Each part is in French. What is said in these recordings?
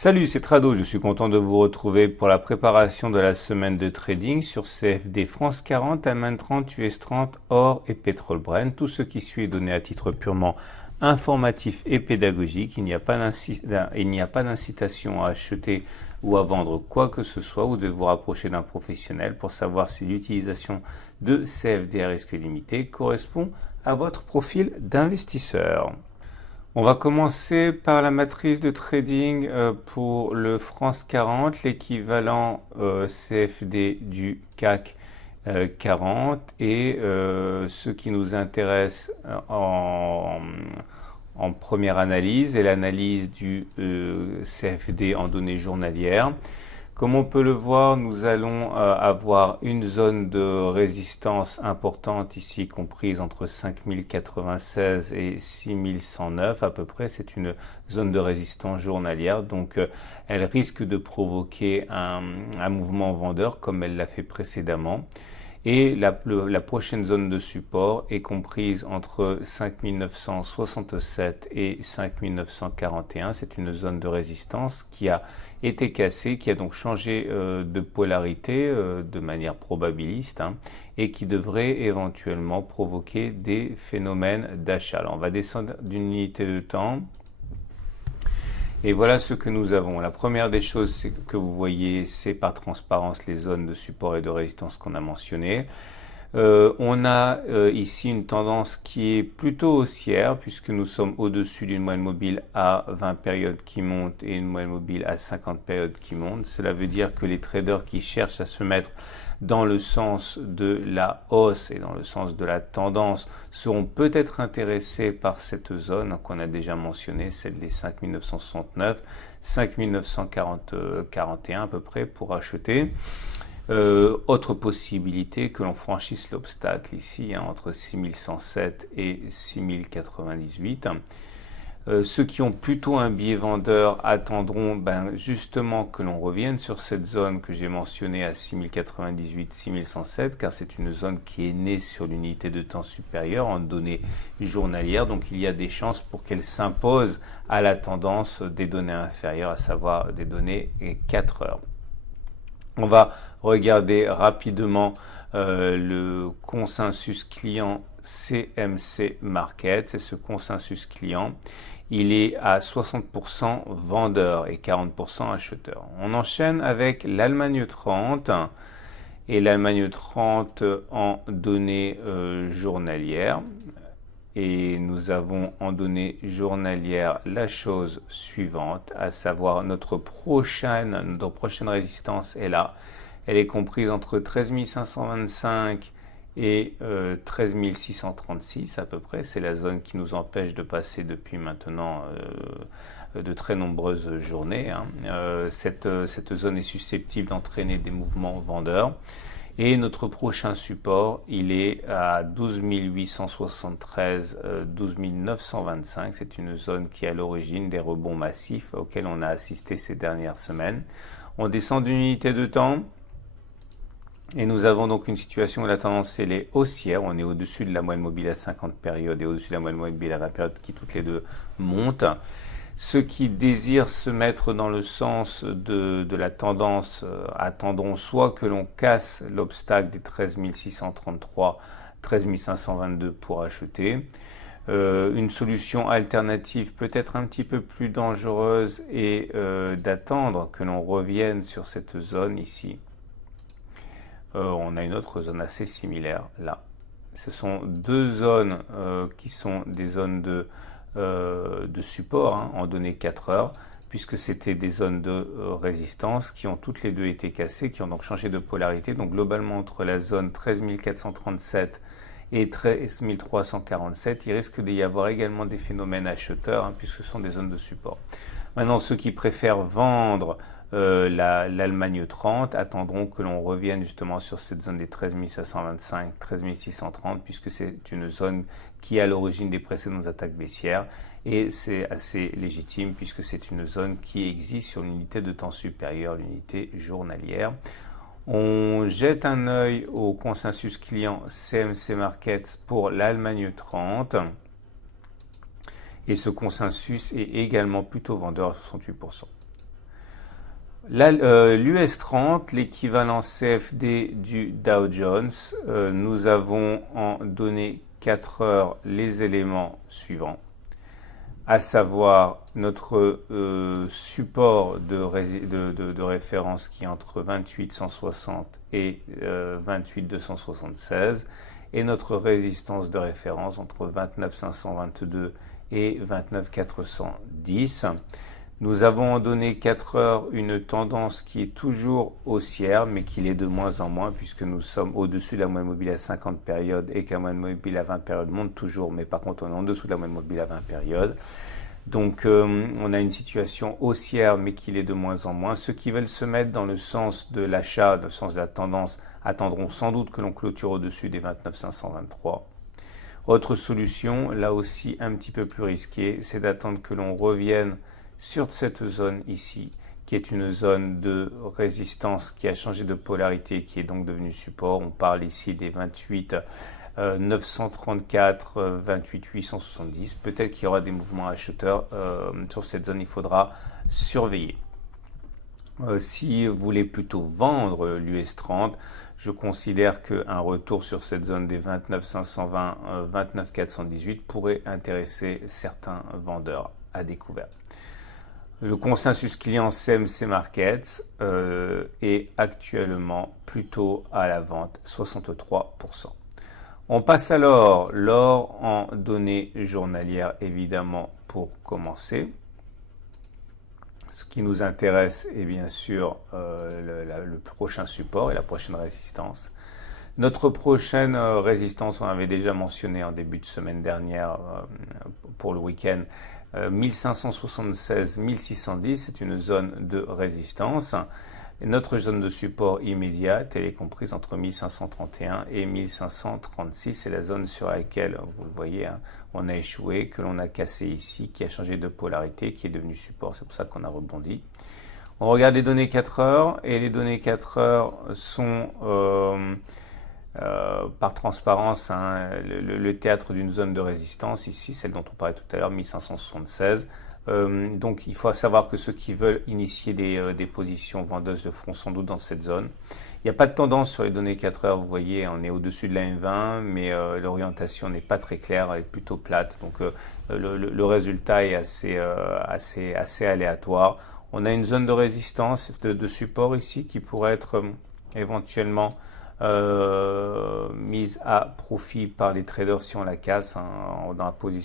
Salut, c'est Trado, je suis content de vous retrouver pour la préparation de la semaine de trading sur CFD France 40, Allemagne 30, US 30, or et pétrole Brent. Tout ce qui suit est donné à titre purement informatif et pédagogique. Il n'y a pas d'incitation à acheter ou à vendre quoi que ce soit. Vous devez vous rapprocher d'un professionnel pour savoir si l'utilisation de CFD à risque limité correspond à votre profil d'investisseur. On va commencer par la matrice de trading pour le France 40, l'équivalent CFD du CAC 40 et ce qui nous intéresse en première analyse est l'analyse du CFD en données journalières. Comme on peut le voir, nous allons avoir une zone de résistance importante ici, comprise entre 5096 et 6109 à peu près. C'est une zone de résistance journalière, donc elle risque de provoquer un mouvement vendeur comme elle l'a fait précédemment. Et la prochaine zone de support est comprise entre 5967 et 5941. C'est une zone de résistance qui a été cassée, qui a donc changé de polarité de manière probabiliste et qui devrait éventuellement provoquer des phénomènes d'achat. Alors on va descendre d'une unité de temps. Et voilà ce que nous avons. La première des choses que vous voyez, c'est par transparence les zones de support et de résistance qu'on a mentionnées. On a ici une tendance qui est plutôt haussière puisque nous sommes au-dessus d'une moyenne mobile à 20 périodes qui monte et une moyenne mobile à 50 périodes qui monte. Cela veut dire que les traders qui cherchent à se mettre dans le sens de la hausse et dans le sens de la tendance seront peut-être intéressés par cette zone qu'on a déjà mentionnée, celle des 5969, 5941 à peu près pour acheter. Autre possibilité que l'on franchisse l'obstacle ici entre 6107 et 6098. Ceux qui ont plutôt un biais vendeur attendront justement que l'on revienne sur cette zone que j'ai mentionnée à 6098, 6107, car c'est une zone qui est née sur l'unité de temps supérieure en données journalières, donc il y a des chances pour qu'elle s'impose à la tendance des données inférieures, à savoir des données 4 heures. On va regarder rapidement le consensus client CMC Market, c'est ce consensus client. Il est à 60% vendeur et 40% acheteur. On enchaîne avec l'Allemagne 30 et l'Allemagne 30 en données journalières. Et nous avons en données journalières la chose suivante, à savoir notre prochaine résistance est là. Elle est comprise entre 13 525 et 13 636 à peu près. C'est la zone qui nous empêche de passer depuis maintenant de très nombreuses journées. Cette zone est susceptible d'entraîner des mouvements vendeurs. Et notre prochain support, il est à 12 873, 12 925. C'est une zone qui est à l'origine des rebonds massifs auxquels on a assisté ces dernières semaines. On descend d'une unité de temps. Et nous avons donc une situation où la tendance elle est haussière. On est au-dessus de la moyenne mobile à 50 périodes et au-dessus de la moyenne mobile à 20 périodes qui toutes les deux montent. Ceux qui désirent se mettre dans le sens de la tendance attendront soit que l'on casse l'obstacle des 13 633, 13 522 pour acheter. Une solution alternative peut-être un petit peu plus dangereuse est d'attendre que l'on revienne sur cette zone ici. On a une autre zone assez similaire là. Ce sont deux zones qui sont des zones de support en données 4 heures, puisque c'était des zones de résistance qui ont toutes les deux été cassées, qui ont donc changé de polarité. Donc globalement entre la zone 13 437 et 13 347, il risque d'y avoir également des phénomènes acheteurs, puisque ce sont des zones de support. Maintenant, ceux qui préfèrent vendre l'Allemagne 30 attendront que l'on revienne justement sur cette zone des 13 525, 13 630, puisque c'est une zone qui est à l'origine des précédentes attaques baissières et c'est assez légitime puisque c'est une zone qui existe sur l'unité de temps supérieure, l'unité journalière. On jette un œil au consensus client CMC Markets pour l'Allemagne 30 et ce consensus est également plutôt vendeur à 68%. L'US 30, l'équivalent CFD du Dow Jones, nous avons en données 4 heures les éléments suivants, à savoir notre support de référence qui est entre 28,160 et 28,276 et notre résistance de référence entre 29,522 et 29,410. Nous avons en données 4 heures une tendance qui est toujours haussière, mais qui l'est de moins en moins, puisque nous sommes au-dessus de la moyenne mobile à 50 périodes et que la moyenne mobile à 20 périodes monte toujours, mais par contre on est en dessous de la moyenne mobile à 20 périodes. Donc on a une situation haussière, mais qui l'est de moins en moins. Ceux qui veulent se mettre dans le sens de l'achat, dans le sens de la tendance, attendront sans doute que l'on clôture au-dessus des 29,523. Autre solution, là aussi un petit peu plus risquée, c'est d'attendre que l'on revienne sur cette zone ici, qui est une zone de résistance qui a changé de polarité, qui est donc devenue support. On parle ici des 28 934, 28 870. Peut-être qu'il y aura des mouvements acheteurs sur cette zone, il faudra surveiller. Si vous voulez plutôt vendre l'US 30, je considère qu'un retour sur cette zone des 29 520, 29 418 pourrait intéresser certains vendeurs à découvert. Le consensus client CMC Markets est actuellement plutôt à la vente, 63%. On passe alors l'or en données journalières, évidemment, pour commencer. Ce qui nous intéresse est bien sûr le prochain support et la prochaine résistance. Notre prochaine résistance, on avait déjà mentionné en début de semaine dernière pour le week-end, 1576, 1610, c'est une zone de résistance. Et notre zone de support immédiate, elle est comprise entre 1531 et 1536. C'est la zone sur laquelle, vous le voyez, hein, on a échoué, que l'on a cassé ici, qui a changé de polarité, qui est devenu support. C'est pour ça qu'on a rebondi. On regarde les données 4 heures, et les données 4 heures sont, par transparence, hein, le théâtre d'une zone de résistance, ici, celle dont on parlait tout à l'heure, 1576. Donc il faut savoir que ceux qui veulent initier des positions vendeuses le feront sans doute dans cette zone. Il n'y a pas de tendance sur les données 4 heures, vous voyez, on est au-dessus de la M20, mais l'orientation n'est pas très claire, elle est plutôt plate, donc le résultat est assez aléatoire. On a une zone de résistance, de support ici, qui pourrait être éventuellement mise à profit par les traders si on la casse, hein, dans une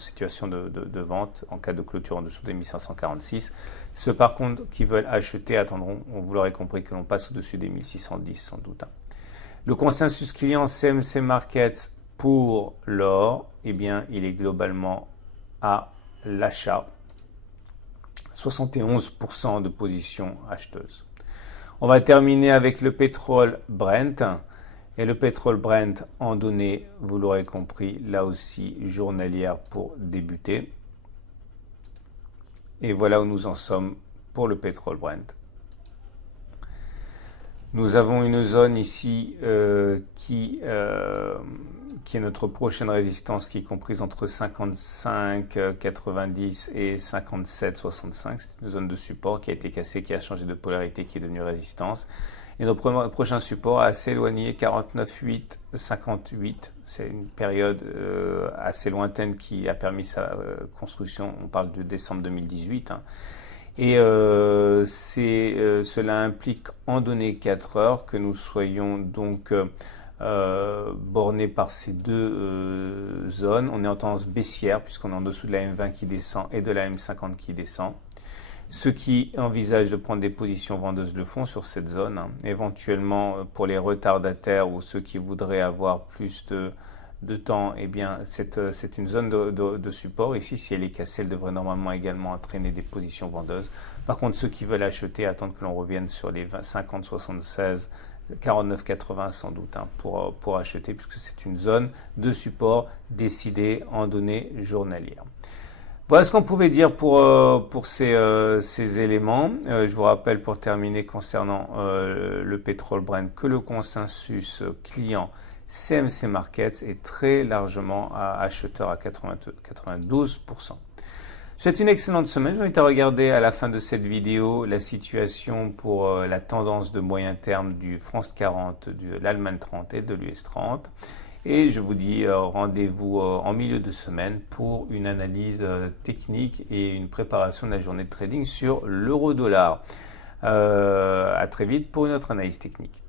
situation de vente en cas de clôture en dessous des 1546. Ceux par contre qui veulent acheter attendront, vous l'aurez compris, que l'on passe au-dessus des 1610 sans doute. Hein. Le consensus client CMC Markets pour l'or, eh bien il est globalement à l'achat, 71% de position acheteuse. On va terminer avec le pétrole Brent. Et le pétrole Brent en données, vous l'aurez compris, là aussi journalière pour débuter. Et voilà où nous en sommes pour le pétrole Brent. Nous avons une zone ici qui est notre prochaine résistance, qui est comprise entre 55,90 et 57,65. C'est une zone de support qui a été cassée, qui a changé de polarité, qui est devenue résistance. Et notre prochain support est assez éloigné, 49,858. C'est une période assez lointaine qui a permis sa construction. On parle de décembre 2018. Hein. Et cela implique en données 4 heures que nous soyons donc bornés par ces deux zones. On est en tendance baissière puisqu'on est en dessous de la M20 qui descend et de la M50 qui descend. Ceux qui envisagent de prendre des positions vendeuses le font sur cette zone. Hein. Éventuellement, pour les retardataires ou ceux qui voudraient avoir plus de temps, eh bien, c'est une zone de support. Ici, si elle est cassée, elle devrait normalement également entraîner des positions vendeuses. Par contre, ceux qui veulent acheter attendent que l'on revienne sur les 50,76, 49,80 sans doute, hein, pour acheter, puisque c'est une zone de support décidée en données journalières. Voilà ce qu'on pouvait dire pour ces éléments. Je vous rappelle pour terminer concernant le pétrole Brent que le consensus client CMC Markets est très largement acheteur à 92%. C'est une excellente semaine. Je vous invite à regarder à la fin de cette vidéo la situation pour la tendance de moyen terme du France 40, de l'Allemagne 30 et de l'US 30. Et je vous dis rendez-vous en milieu de semaine pour une analyse technique et une préparation de la journée de trading sur l'euro-dollar. À très vite pour une autre analyse technique.